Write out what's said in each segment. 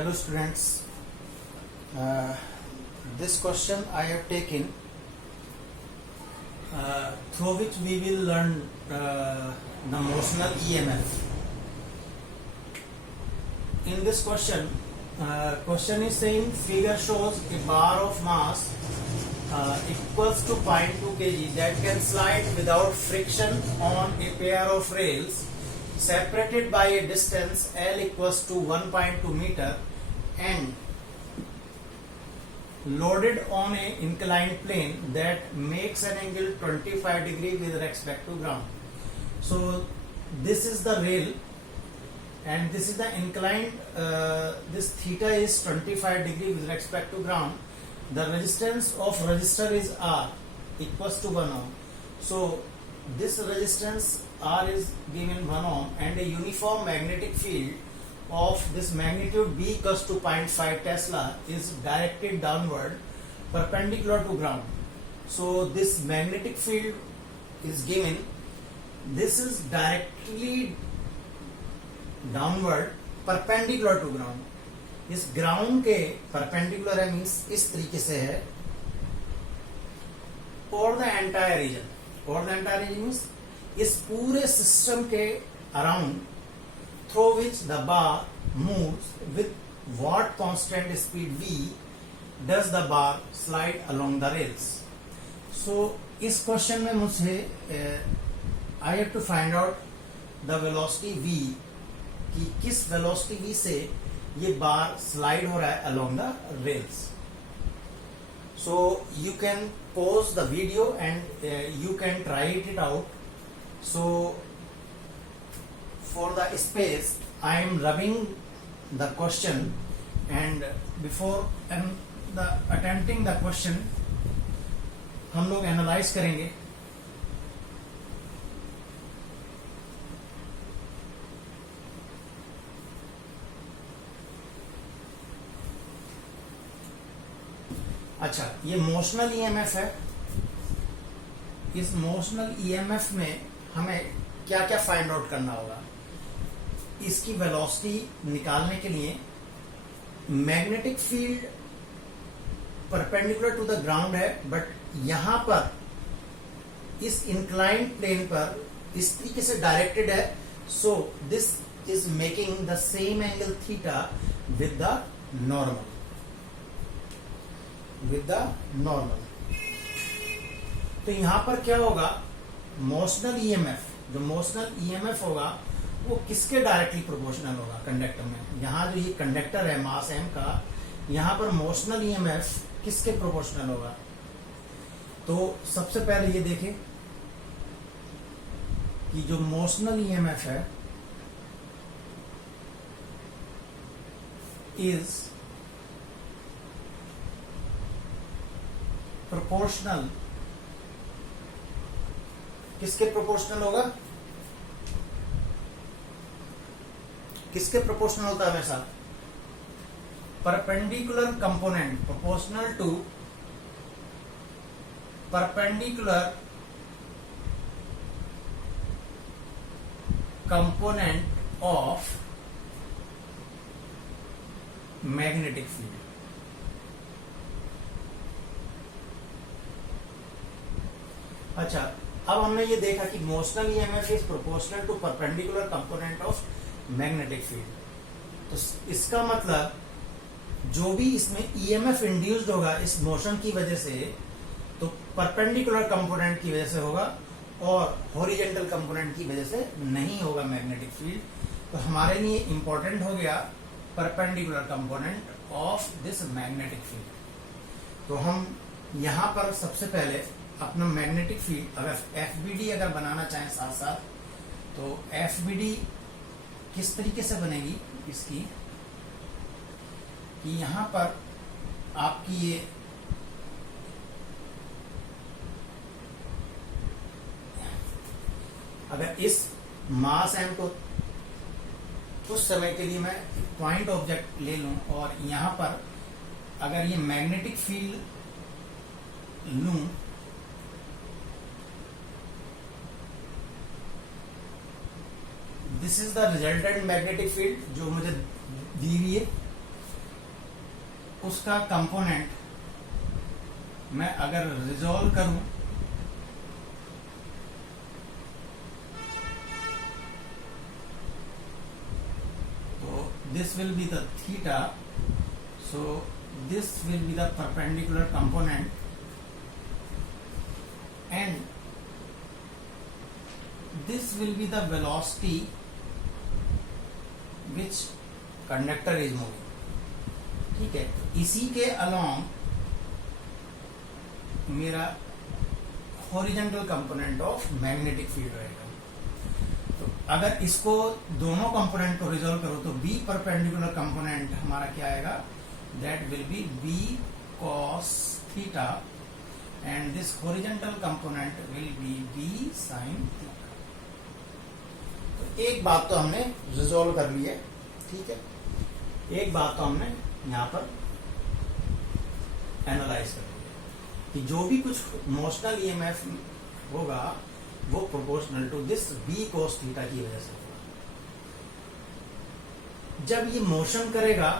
Hello students, this question I have taken through which we will learn the motional EMF. In this question is saying figure shows a bar of mass equals to 0.2 kg that can slide without friction on a pair of rails separated by a distance L equals to 1.2 meter and loaded on a inclined plane that makes an angle 25 degree with respect to ground. So this is the rail and this is the inclined, this theta is 25 degree with respect to ground. The resistance of resistor is R equals to 1 ohm. So this resistance R is given 1 ohm and a uniform magnetic field of this magnitude B equals to 0.5 Tesla is directed downward perpendicular to ground. So this magnetic field is given. This is directly downward perpendicular to ground. इस ground के perpendicular है means इस तरीके से है और the entire reason means इस पूरे सिस्टम के around through which the bar moves with what constant speed v does the bar slide along the rails. So इस क्वेश्चन में मुझे I have to find out the velocity v कि किस velocity v से ये बार slide हो रहा है along the rails. So you can pause the video and you can try it out. So for the space I am rubbing the question and before the attempting the question हम लोग analyse करेंगे. अच्छा, ये motional EMF है. इस motional EMF में हमें क्या क्या फाइंड आउट करना होगा. इसकी वेलोसिटी निकालने के लिए magnetic field perpendicular to the ground है बट यहां पर इस इंक्लाइंड प्लेन पर इस तरीके से डायरेक्टेड है. So this is making the same angle theta with the normal. तो यहां पर क्या होगा, मोशनल ईएमएफ, जो मोशनल ईएमएफ होगा वो किसके डायरेक्टली प्रोपोर्शनल होगा. कंडक्टर में, यहां जो ये कंडक्टर है मास m का, यहां पर मोशनल ईएमएफ किसके प्रोपोर्शनल होगा. तो सबसे पहले ये देखें कि जो मोशनल ईएमएफ है इज प्रोपोर्शनल. किसके प्रोपोर्शनल होगा, किसके प्रोपोर्शनल होता है हमेशा. Perpendicular component proportional to perpendicular component of magnetic field. अच्छा, अब हमने ये देखा कि motional EMF is proportional to perpendicular component of magnetic field. तो इसका मतलब जो भी इसमें ईएमएफ इंड्यूस्ड होगा इस मोशन की वजह से, तो परपेंडिकुलर कंपोनेंट की वजह से होगा और हॉरिजॉन्टल कंपोनेंट की वजह से नहीं होगा मैग्नेटिक फील्ड. तो हमारे लिए इंपॉर्टेंट हो गया perpendicular component of this magnetic field. तो हम यहां पर सबसे पहले अपना मैग्नेटिक फील्ड अगर एफबीडी अगर बनाना चाहें साथ साथ, तो एफबीडी किस तरीके से बनेगी इसकी, कि यहां पर आपकी ये अगर इस मास m को कुछ समय के लिए मैं पॉइंट ऑब्जेक्ट ले लूं और यहां पर अगर ये मैग्नेटिक फील्ड लूं, this is the resultant magnetic field जो मुझे दी हुई है. उसका कंपोनेंट मैं अगर रिजॉल्व करूं तो this will be the theta, so this will be the perpendicular component and this will be the velocity which conductor is moving. ठीक है, तो इसी के अलोंग मेरा horizontal component of magnetic field रहेगा। तो अगर इसको दोनों कंपोनेंट को रिजॉल्व करो तो बी परपेंडिकुलर कंपोनेंट हमारा क्या आएगा, that will be B cos theta and this horizontal component will be B sine theta. तो एक बात तो हमने रिजॉल्व कर ली है, ठीक है, एक बात तो हमने यहां पर एनालाइज कर लिया कि जो भी कुछ मोशनल ईएमएफ होगा वो proportional to this B cos theta की वजह से होगा। जब ये मोशन करेगा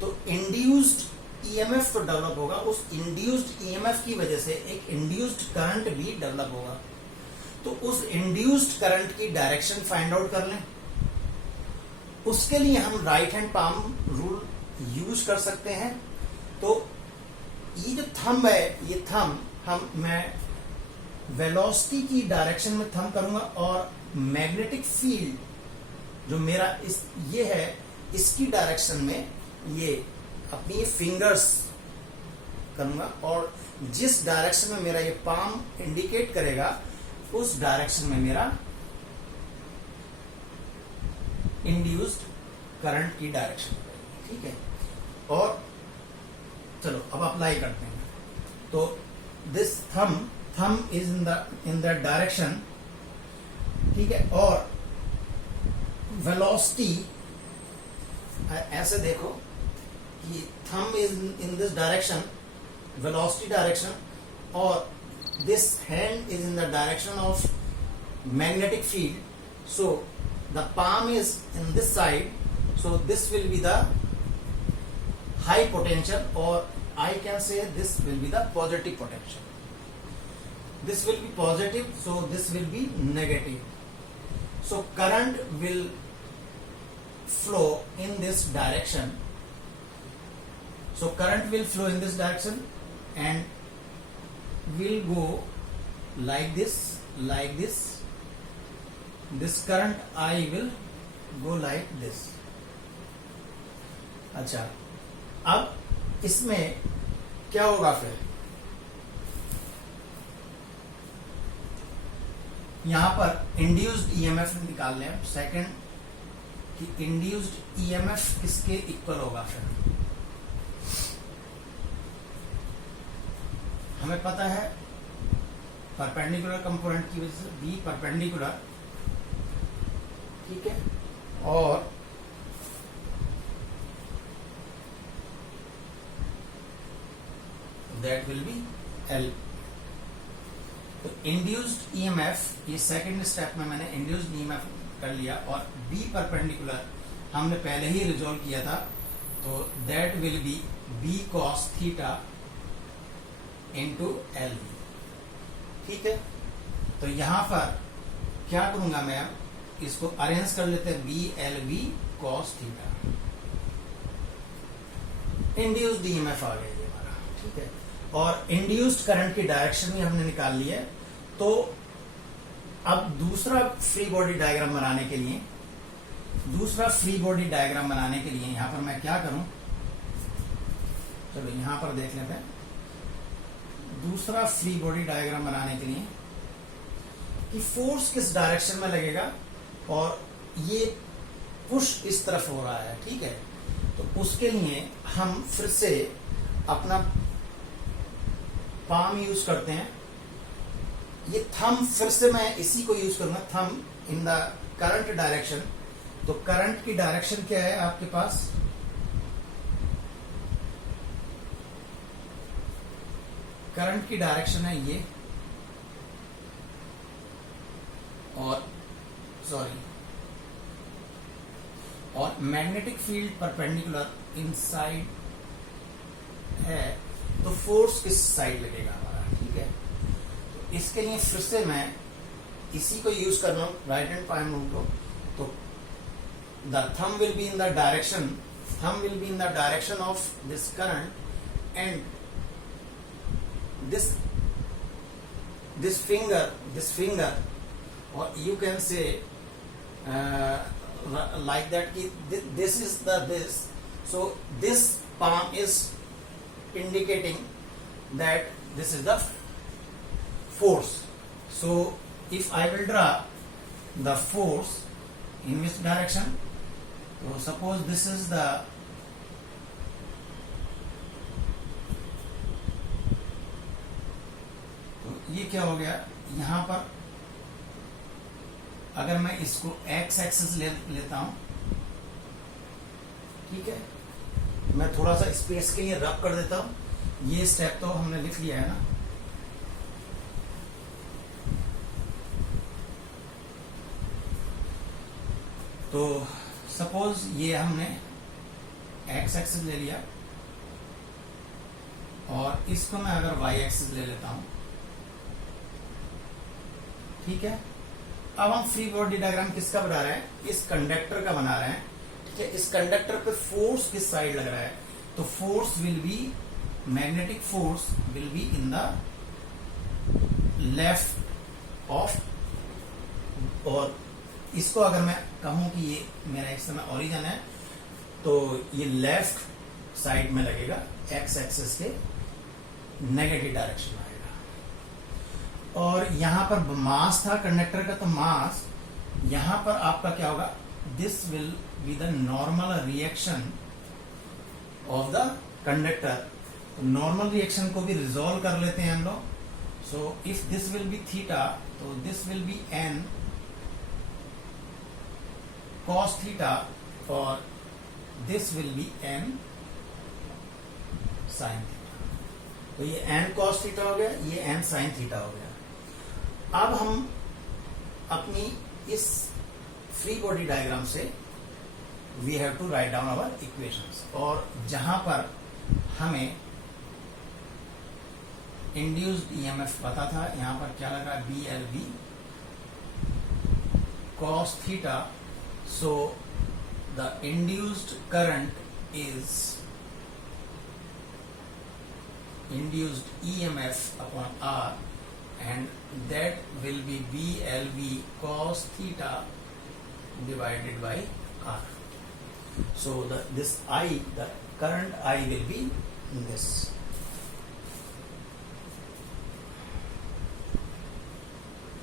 तो इंड्यूस्ड ईएमएफ तो डेवलप होगा, उस इंड्यूस्ड ईएमएफ की वजह से एक इंड्यूस्ड करंट भी डेवलप होगा। तो उस इंड्यूस्ड करंट की डायरेक्शन फाइंड आउट कर लें। उसके लिए हम right hand palm rule use कर सकते हैं। तो ये जो थंब है, ये थंब मैं वेलोसिटी की डायरेक्शन में थंब करूंगा और मैग्नेटिक फील्ड जो मेरा ये है इसकी डायरेक्शन में ये अपनी फिंगर्स करूंगा और जिस डायरेक्शन में मेरा ये पाम इंडिकेट करेगा उस डायरेक्शन में मेरा इंड्यूस्ड करंट की डायरेक्शन, ठीक है। और चलो अब अप्लाई करते हैं। तो this thumb is in the direction, ठीक है, और वेलोसिटी ऐसे देखो कि thumb is in this direction, velocity direction, और this hand is in the direction of magnetic field. So the palm is in this side, so this will be the high potential, or I can say this will be the positive potential. This will be positive, so this will be negative. So current will flow in this direction. So current will flow in this direction and will go like this, like this. This current I will go like this. अच्छा, अब इसमें क्या होगा फिर, यहां पर induced EMF निकाल लें। सेकंड कि इंड्यूस्ड ईएमएफ किसके इक्वल होगा। फिर हमें पता है परपेंडिकुलर कंपोनेंट की वजह से बी परपेंडिकुलर, ठीक है, और दैट विल बी एल। तो इंड्यूस्ड ईएमएफ, ये सेकंड स्टेप में मैंने इंड्यूस्ड ईएमएफ कर लिया और बी परपेंडिकुलर हमने पहले ही रिजॉल्व किया था, तो that will be B cos theta into L, ठीक है। तो यहां पर क्या करूंगा मैं, इसको अरेंज कर लेते हैं, B L V cos theta, induced EMF आ गया ये हमारा, ठीक है। और इंड्यूस्ड करंट की डायरेक्शन भी हमने निकाल ली है। तो अब दूसरा फ्री बॉडी डायग्राम बनाने के लिए, यहां पर मैं क्या करूं, चलो यहां पर देख लेते हैं। दूसरा फ्री बॉडी डायग्राम बनाने के लिए कि फोर्स किस डायरेक्शन में लगेगा और ये पुश इस तरफ हो रहा है, ठीक है। तो उसके लिए हम फिर से अपना पाम यूज करते हैं। ये थंब फिर से मैं इसी को यूज करूंगा, thumb in the current direction. तो करंट की डायरेक्शन क्या है आपके पास, करंट की डायरेक्शन है ये, और और मैग्नेटिक फील्ड परपेंडिकुलर इनसाइड है तो फोर्स किस साइड लगेगा हमारा, ठीक है। तो इसके लिए फिर से मैं इसी को यूज कर रहा हूं, राइट हैंड पाम रूल को। तो the thumb will be in the direction of this current and this finger, or you can say like that this is this, so this palm is indicating that this is the force. So if I will draw the force in which direction, so suppose this is the ये क्या हो गया, यहां पर अगर मैं इसको x axis लेता हूं, ठीक है, मैं थोड़ा सा स्पेस के लिए रब कर देता हूं। ये स्टेप तो हमने लिख लिया है ना, तो सपोज ये हमने एक्स एक्सिस ले लिया और इसको मैं अगर वाई एक्सिस ले लेता हूं, ठीक है। अब हम फ्री बॉडी डायग्राम किसका बना रहे हैं, इस कंडक्टर का बना रहे हैं, ठीक है। इस कंडक्टर पे फोर्स किस साइड लग रहा है, तो force will be, magnetic force will be in the left of, और इसको अगर मैं कहूं कि ये मेरा इस समय ओरिजिन है, तो ये लेफ्ट साइड में लगेगा, एक्स एक्सिस के नेगेटिव डायरेक्शन में आएगा। और यहां पर मास था कंडक्टर का, तो मास यहां पर आपका क्या होगा, this will be the normal reaction of the conductor. Normal reaction को भी रिजोल्व कर लेते हैं हम लोग। So if this will be theta, तो this will be N cos theta, और this will be N sin theta. तो ये एन cos थीटा हो गया, ये एन sin थीटा हो गया। अब हम अपनी इस फ्री बॉडी डायग्राम से we have to write down our equations, और जहां पर हमें इंड्यूस्ड ईएमएफ पता था, यहां पर क्या लग रहा है, B L B cos theta. So the induced current is induced EMF upon R, and that will be BLV cos theta divided by R. So this I, the current I will be this.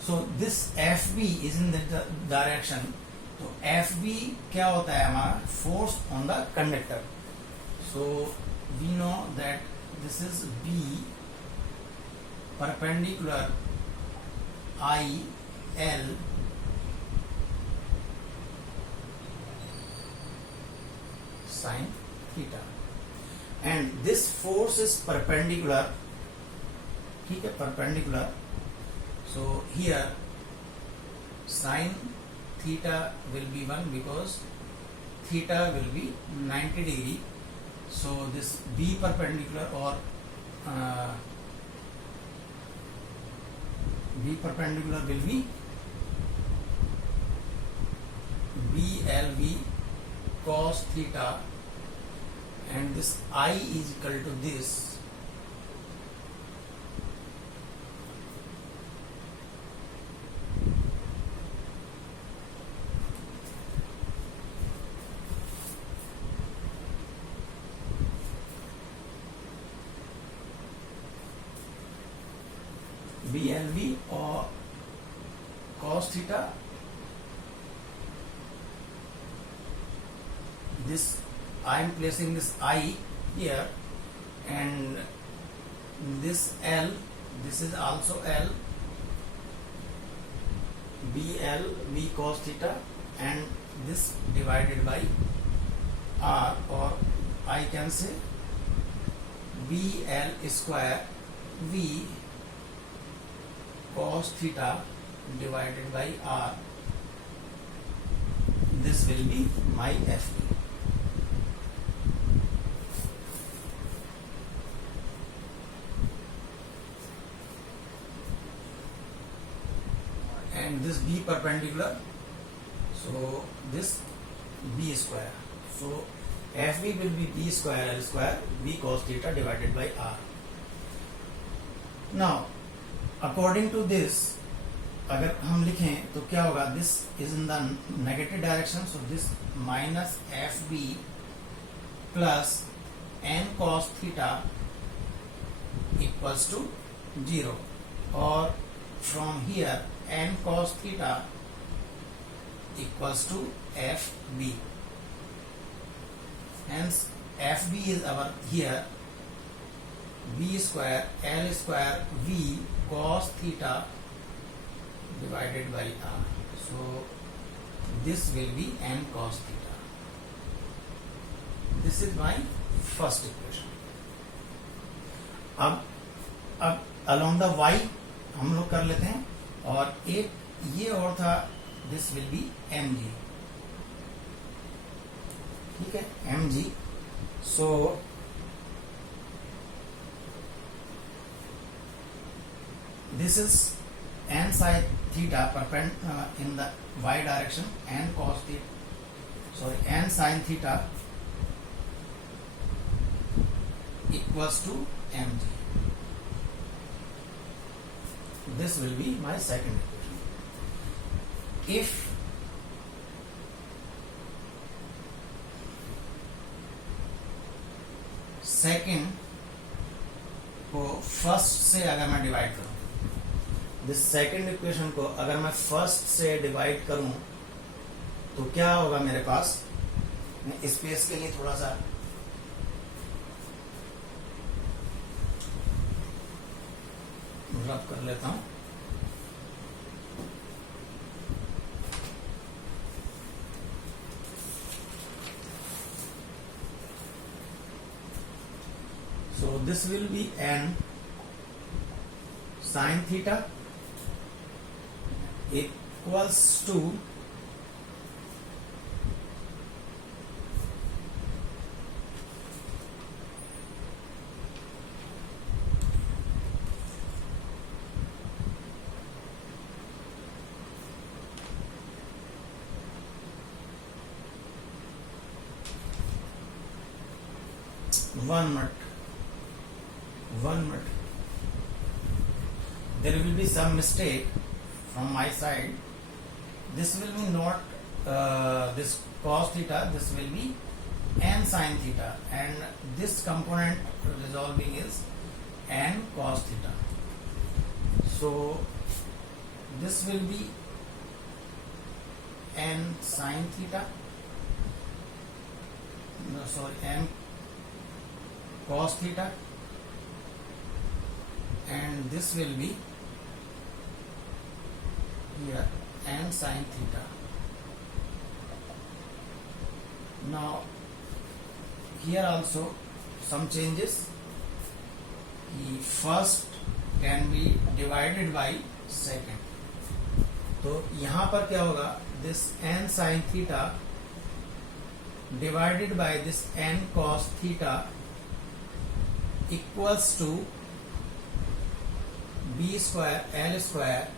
So this FB is in the direction. तो F B क्या होता है हमारा, force on the conductor. So we know that this is B perpendicular I L sine theta, and this force is perpendicular, ठीक है, perpendicular. So here sine theta will be 1 because theta will be 90 degree. So this B perpendicular or B perpendicular will be BLV cos theta, and this I is equal to this BLV or cos theta. This I am placing this I here, and this L, this is also L, BL V cos theta, and this divided by R, or I can say BL square V cos theta divided by R. This will be my FB. and this B perpendicular, so this B square. So FB will be B square L square B cos theta divided by R. Now according to this, अगर हम लिखें तो क्या होगा, this is in the negative direction, so this minus F B plus N cos theta equals to 0, और from here N cos theta equals to F B. Hence FB is our here B square L square V cos theta divided by R. So this will be n cos theta. This is my first equation. अब along the y हम लोग कर लेते हैं, और एक ये और था, this will be mg. ठीक है, mg. So this is n sin theta in the y direction, n cos theta, n sin theta equals to mg. This will be my second equation. If second को first से अगर मैं divide करूं, this second equation को अगर मैं first से divide करूं तो क्या होगा मेरे पास. मैं स्पेस के लिए थोड़ा सा रब कर लेता हूं. So this will be n sin theta equals to one minute. There will be some mistake from my side. This will be not this cos theta, this will be n sin theta, and this component resolving is n cos theta. So this will be n sin theta, n cos theta, and this will be here n sin theta. Now here also some changes. The first can be divided by second. तो यहाँ पर क्या होगा, this n sin theta divided by this n cos theta equals to b square L square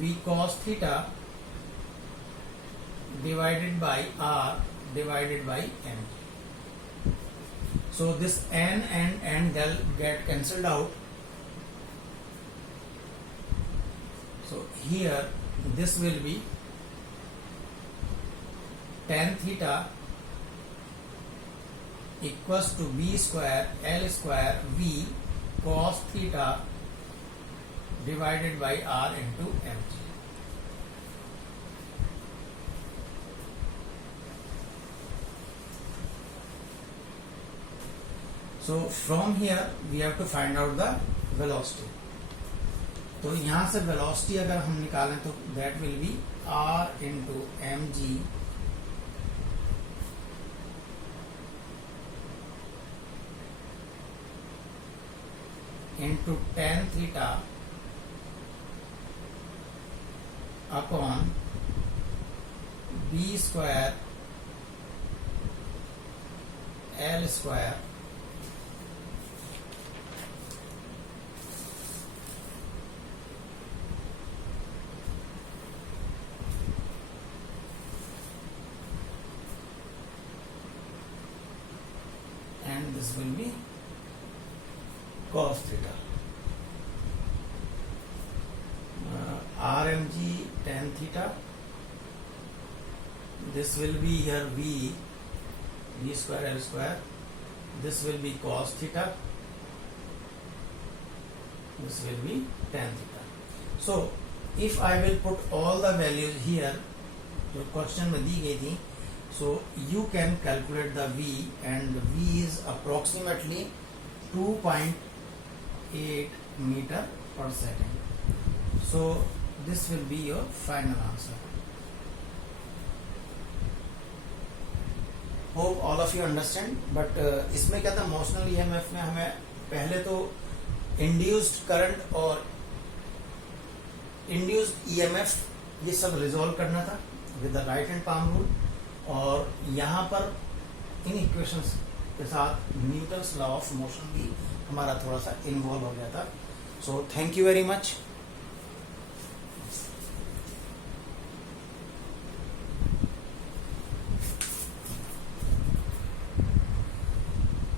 v cos theta divided by R divided by n. So this n and n they'll get cancelled out. So here this will be tan theta equals to b square L square v cos theta divided by R into mg. So from here we have to find out the velocity. तो यहाँ से velocity अगर हम निकालें तो that will be R into mg into tan theta upon b square L square this will be cos theta. RMG tan theta, this will be here V square L square, this will be cos theta, this will be tan theta. So if I will put all the values here जो question में दी गई थी, so you can calculate the V, and V is approximately 2.8 meter per second. So this will be your final answer. Hope all of you understand. But इसमें क्या था, motional EMF में हमें पहले तो इंड्यूस्ड करंट और इंड्यूस्ड ईएमएफ ये सब रिजॉल्व करना था with the right hand palm rule, और यहाँ पर इन इक्वेशंस के साथ न्यूटन्स लॉ ऑफ मोशन भी हमारा थोड़ा सा इन्वॉल्व हो गया था. So thank you very much.